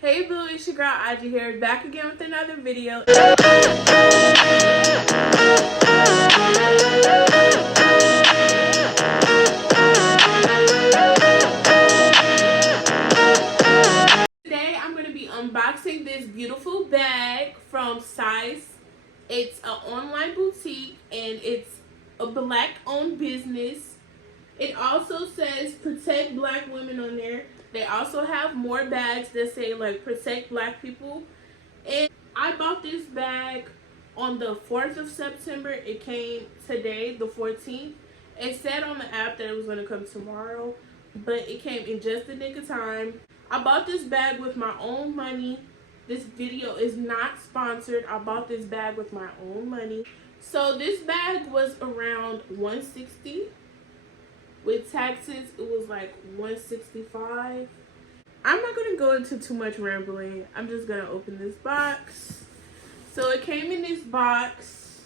Hey boo, it's your girl Audrey here, back again with another video. Today I'm going to be unboxing this beautiful bag from CISE. It's an online boutique and it's a black owned business. It also says protect black women on there. They also have more bags that say like protect black people. And I bought this bag on the 4th of September. It came today, the 14th. It said on the app that it was going to come tomorrow, but it came in just the nick of time. I bought this bag with my own money. This video is not sponsored. I bought this bag with my own money. So this bag was around $160. With taxes, it was like $165. I'm not going to go into too much rambling. I'm just going to open this box. So it came in this box.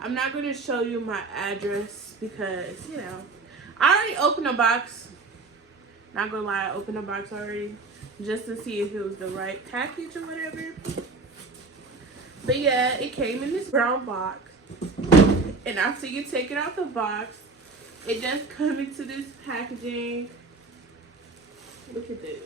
I'm not going to show you my address because, you know, I already opened a box. Not going to lie, I opened a box already just to see if it was the right package or whatever. But yeah, it came in this brown box. And after you take it out the box, it does come into this packaging. Look at this.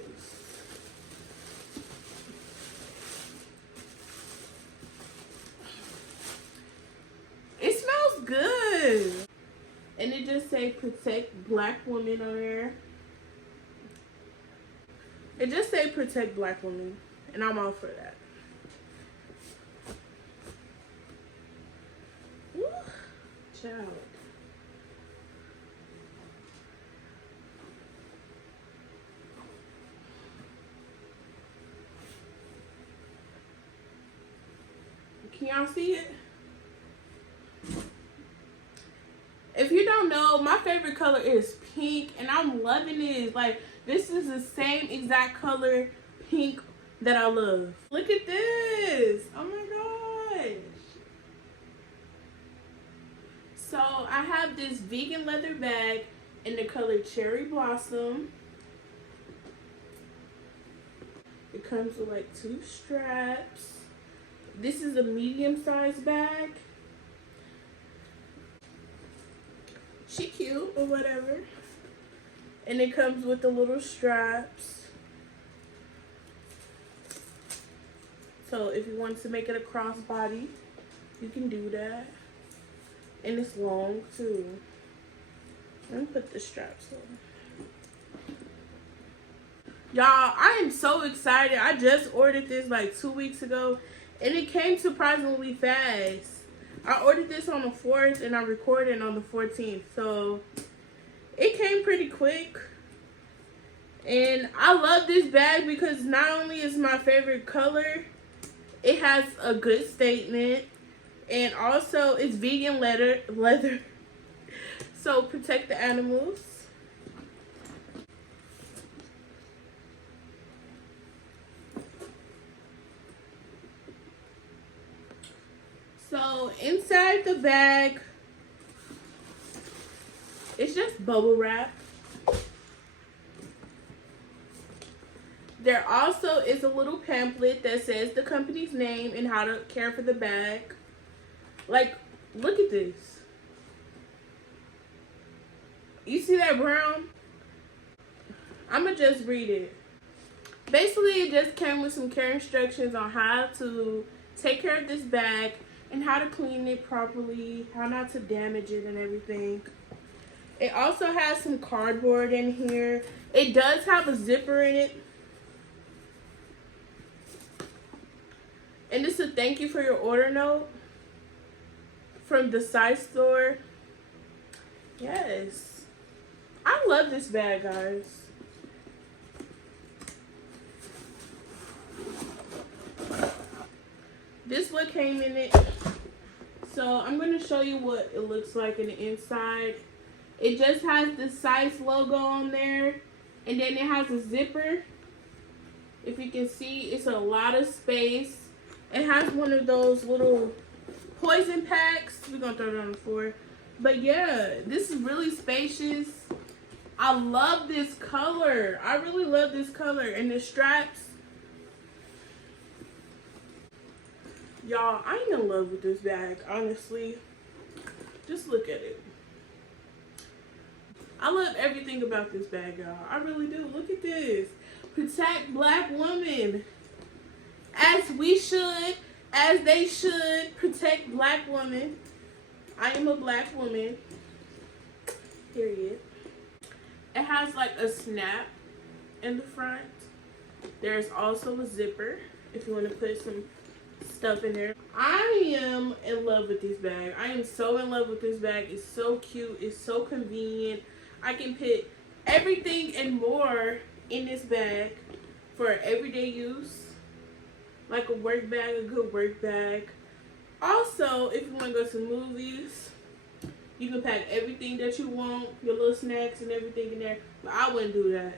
It smells good. And it just say protect black women on there. It just say protect black women. And I'm all for that. Woo. Child. Can y'all see it? If you don't know, my favorite color is pink, and I'm loving it. Like, this is the same exact color pink that I love. Look at this. Oh my gosh. So I have this vegan leather bag in the color Cherry Blossom. It comes with like 2 straps. This is a medium-sized bag. She cute or whatever. And it comes with the little straps. So if you want to make it a crossbody, you can do that. And it's long too. Let me put the straps on. Y'all, I am so excited. I just ordered this like 2 weeks ago. And it came surprisingly fast. I ordered this on the 4th and I recorded on the 14th. So it came pretty quick. And I love this bag because not only is my favorite color, it has a good statement. And also it's vegan leather. So protect the animals. So inside the bag, it's just bubble wrap. There also is a little pamphlet that says the company's name and how to care for the bag. Like, look at this. You see that brown? I'm gonna just read it. Basically, it just came with some care instructions on how to take care of this bag and how to clean it properly, how not to damage it and everything. It also has some cardboard in here. It does have a zipper in it. And it's a thank you for your order note from the CISE store. Yes. I love this bag, guys. This what came in it. So I'm going to show you what it looks like in the inside. It just has the CISE logo on there. And then it has a zipper. If you can see, it's a lot of space. It has one of those little poison packs. We're going to throw it on the floor. But yeah, this is really spacious. I love this color. I really love this color. And the straps, Y'all, I'm in love with this bag, honestly. Just look at it. I love everything about this bag, y'all. I really do. Look at this. Protect Black women. As we should, as they should protect Black women. I am a Black woman. Period. It has like a snap in the front. There's also a zipper if you want to put some stuff in there. I am in love with this bag. I am so in love with this bag. It's so cute. It's so convenient. I can put everything and more in this bag for everyday use. Like a work bag, a good work bag. Also, if you want to go to movies, you can pack everything that you want, your little snacks and everything in there. But I wouldn't do that.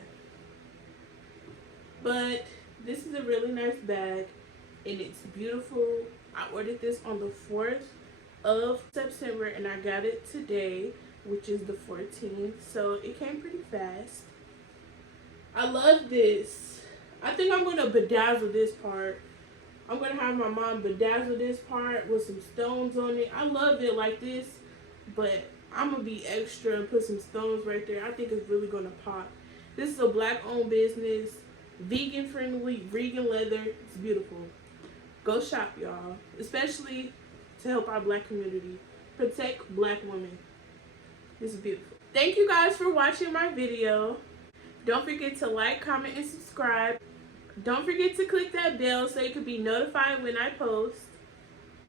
But this is a really nice bag and it's beautiful. I ordered this on the 4th of September and I got it today, which is the 14th. So it came pretty fast. I love this. I think I'm going to bedazzle this part. I'm going to have my mom bedazzle this part with some stones on it. I love it like this, but I'm going to be extra and put some stones right there. I think it's really going to pop. This is a Black owned business, vegan friendly, vegan leather. It's beautiful. Go shop, y'all, especially to help our Black community. Protect Black women. This is beautiful. Thank you guys for watching my video. Don't forget to like, comment, and subscribe. Don't forget to click that bell so you can be notified when I post.